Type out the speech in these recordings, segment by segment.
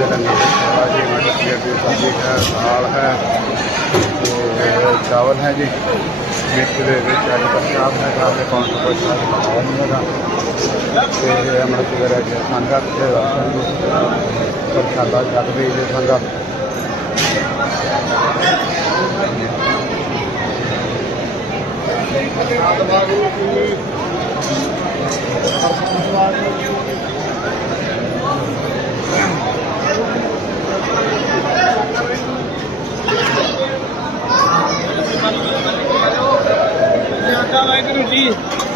जी मटर प्लेट जी सब्ज़ी है दाल है चावल है जी मिर्च दे चाली प्रसाद है सामने पाँच सौ प्रसाद खावा अमृत प्रसादा चल रही है Thank you. 双击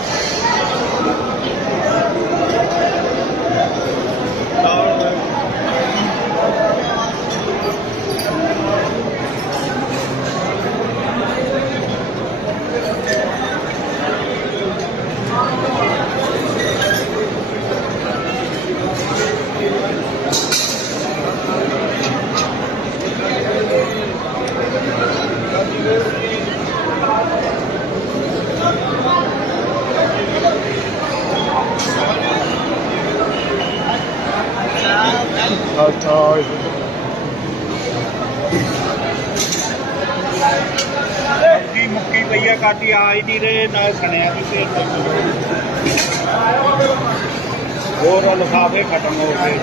ਜੀ ਸੰਗਤ ਵਾਹਿਗੁਰੂ ਕੀ ਮੁੱਕੀ ਪਈਆ ਕਾਟੀ ਆ ਹੀ ਨਹੀਂ ਰਹੇ, ਨਾ ਸੁਣਿਆ ਕਿਸੇ ਹੋਰ ਲਿਫਾਫੇ ਖਤਮ ਹੋ ਗਏ।